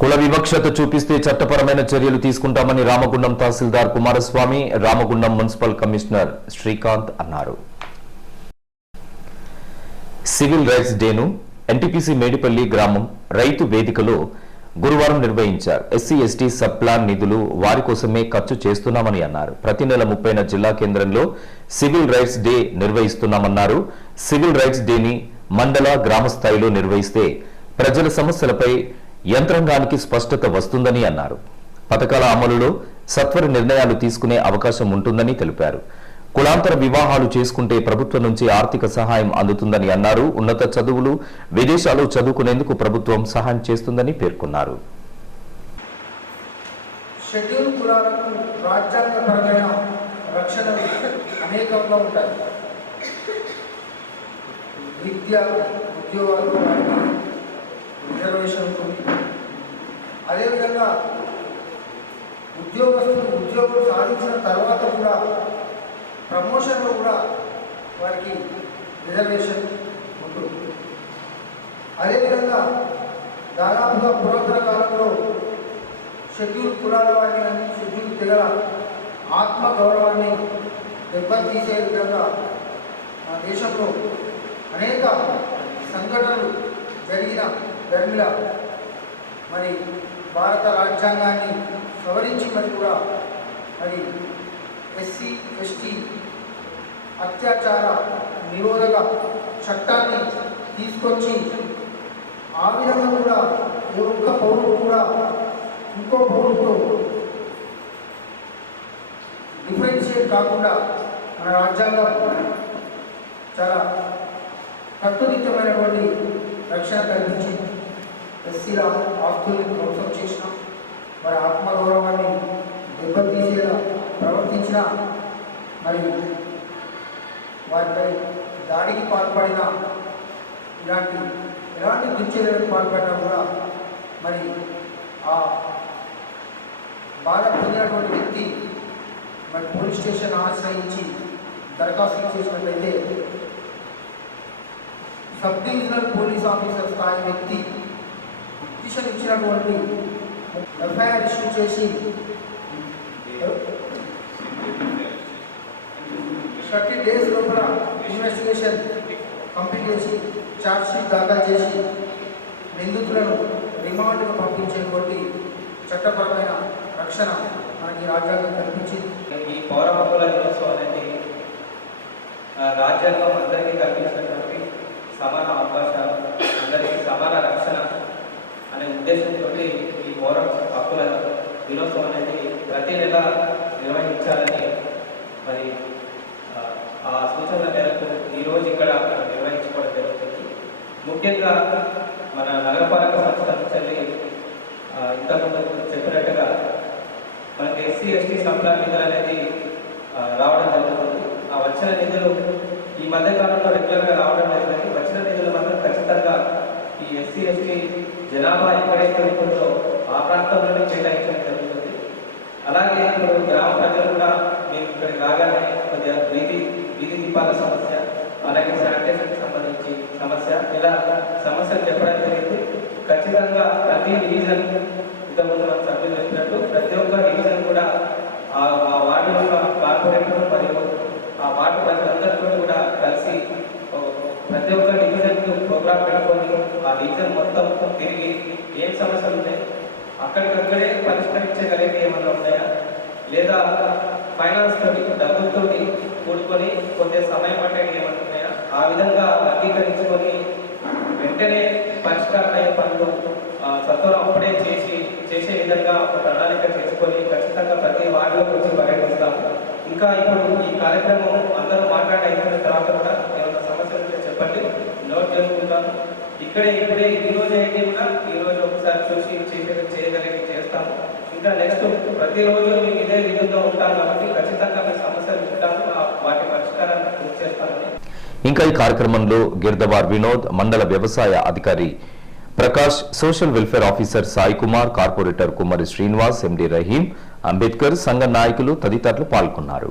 కుల వివక్షత చూపిస్తే చట్టపరమైన చర్యలు తీసుకుంటామని రామగుండం తహసీల్దార్ కుమారస్వామి, రామగుండం మున్సిపల్ కమిషనర్ శ్రీకాంత్ అన్నారు. సివిల్ రైట్స్ డేను ఎన్టీపీసీ మేడిపల్లి గ్రామం రైతు వేదికలో గురువారం నిర్వహించారు. ఎస్సీ ఎస్టీ సబ్ ప్లాన్ నిధులు వారి కోసమే ఖర్చు చేస్తున్నామని అన్నారు. ప్రతి నెల 30న జిల్లా కేంద్రంలో సివిల్ రైట్స్ డే నిర్వహిస్తున్నామన్నారు. సివిల్ రైట్స్ డేని మండల గ్రామ స్థాయిలో నిర్వహిస్తే ప్రజల సమస్యలపై యంత్రాంగానికి స్పష్టత వస్తుందని అన్నారు. పథకాల అమలులో సత్వర నిర్ణయాలు తీసుకునే అవకాశం ఉంటుందని తెలిపారు. కులాంతర వివాహాలు చేసుకుంటే ప్రభుత్వం నుంచి ఆర్థిక సహాయం అందుతుందని అన్నారు. ఉన్నత చదువులు విదేశాల్లో చదువుకునేందుకు ప్రభుత్వం సహాయం చేస్తుందని పేర్కొన్నారు. షెడ్యూల్ కులాలకు రాజ్యాంగపరమైన రక్షణలు అనేకంగా ఉంటాయి. విద్య, ఉద్యోగాలు, రిజర్వేషన్ ఉంటుంది. అదేవిధంగా ఉద్యోగం సాధించిన తర్వాత కూడా ప్రమోషన్లో కూడా వారికి రిజర్వేషన్ ఉంటుంది. అదేవిధంగా దాదాపుగా పురాతన కాలంలో షెడ్యూల్ కులాల వారిని కానీ షెడ్యూల్ తెగల ఆత్మ గౌరవాన్ని దెబ్బతీసే విధంగా మన దేశంలో అనేక సంఘటనలు జరిగిన ధర్మిల మరి భారత రాజ్యాంగాన్ని సవరించి కూడా మరి ఎస్సీ ఎస్టీ అత్యాచార నిరోధక చట్టాన్ని తీసుకొచ్చి ఆ విధంగా కూడా ఏ ఒక్క పౌరుడు కూడా ఇంకో పౌరుడితో డిఫరెన్షియేట్ కాకుండా మన రాజ్యాంగం చాలా కట్టుదిట్టమైనటువంటి రక్షణ కల్పించింది. ఎస్సీల ఆస్తుల్ని ధ్వంసం చేసిన, మరి ఆత్మగౌరవాన్ని దెబ్బతీసేలా ప్రవర్తించిన, మరి వారిపై దాడికి పాల్పడిన, ఎలాంటి దుశ్చర్యలకు పాల్పడినా కూడా మరి ఆ బాధ పొందినటువంటి వ్యక్తి మరి పోలీస్ స్టేషన్ ఆశ్రయించి దరఖాస్తు చేసినట్లయితే సబ్ డివిజనల్ పోలీస్ ఆఫీసర్ స్థాయి వ్యక్తి పిటిషన్ ఇచ్చినటువంటి ఎఫ్ఐఆర్ ఇష్యూ చేసి 30 days లోపల ఇన్వెస్టిగేషన్ కంప్లీట్ చేసి ఛార్జ్షీట్ దాఖలు చేసి నిందితులను రిమాండ్కు పంపించేటువంటి చట్టపరమైన రక్షణ మనకి రాజ్యాంగం కల్పించింది. ఈ పౌర హక్కుల దినోత్సవం అనేది రాజ్యాంగం అందరికీ కల్పించినటువంటి సమాన అవకాశాలు, అందరికీ సమాన రక్షణ అనే ఉద్దేశంతో ఈ పౌర హక్కుల దినోత్సవం అనేది ప్రతి నెల నిర్వహించాలని మరి ఆ సూచనల మేరకు ఈరోజు ఇక్కడ నిర్వహించుకోవడం జరుగుతుంది. ముఖ్యంగా మన నగరపాలక సంస్థ నుంచి ఇంతకుముందు చెప్పినట్టుగా మనకి ఎస్సీ ఎస్టీ సంప్లాన్ నిధులు అనేది రావడం జరుగుతుంది. ఆ వచ్చిన నిధులు ఈ మధ్యకాలంలో రెగ్యులర్గా రావడం జరిగింది. వచ్చిన నిధులు మాత్రం ఖచ్చితంగా ఈ ఎస్సీ ఎస్టీ జనాభా ఎక్కడైతే ఉంటుందో ఆ ప్రాంతంలోనే కేటాయించడం జరుగుతుంది. అలాగే ఇప్పుడు గ్రామ ప్రజలు కూడా మేము ఇక్కడికి రాగానే కొద్దిగా వీధి దీపాల సమస్య, అలాగే శానిటేషన్కి సంబంధించి సమస్య, ఇలా సమస్యలు చెప్పడం జరిగింది. ఖచ్చితంగా ప్రతి డివిజన్ ఇంతకుముందు మన సభ్యులు చెప్పినట్టు ప్రతి ఒక్క డివిజన్ కూడా ఆ వార్డు యొక్క కార్పొరేటర్ మరియు ఆ వార్డు ప్రజలందరితో కూడా కలిసి ప్రతి ఒక్క డివిజన్కి ప్రోగ్రాం పెట్టుకొని ఆ డివిజన్ మొత్తం తిరిగి ఏం సమస్యలు ఉన్నాయి, అక్కడికక్కడే పరిష్కరించగలిగే ఏమన్నా ఉన్నాయా, లేదా ఫైనాన్స్ తోటి డబ్బులతో కూడుకొని కొంత సమయం పట్టేది ఏమన్నా ఉన్నాయా, ఆ విధంగా వర్గీకరించుకొని వెంటనే పరిష్కారం అయ్యే పనులు సత్వరం అప్పుడే చేసే విధంగా ఒక ప్రణాళిక చేసుకొని ఖచ్చితంగా ప్రతి వార్డులోకి వచ్చి పర్యటిస్తాము. ఇంకా ఇప్పుడు ఈ కార్యక్రమం అందరూ మాట్లాడిన తర్వాత కూడా ఏమైనా సమస్యలు ఉంటే చెప్పండి, నోట్ చేసుకుంటాము. ఇప్పుడే ఈ రోజు అయితే కూడా ఈరోజు ఒకసారి చూసి చేయగలిగి చేస్తాము. ఇంకా నెక్స్ట్ ప్రతిరోజు మేము ఇదే విధంగా ఉంటాం కాబట్టి ఖచ్చితంగా మీ సమస్యలు ఉంటాము, వాటి పరిష్కారాన్ని పూర్తి చేస్తామని. ఇంకా ఈ కార్యక్రమంలో గిర్దవార్ వినోద్, మండల వ్యవసాయ అధికారి Prakash, social welfare officer Sai Kumar, corporator Kumari Srinivas, MD Rahim, Ambedkar సంఘ నాయకులు తదితరులు పాల్గొన్నారు.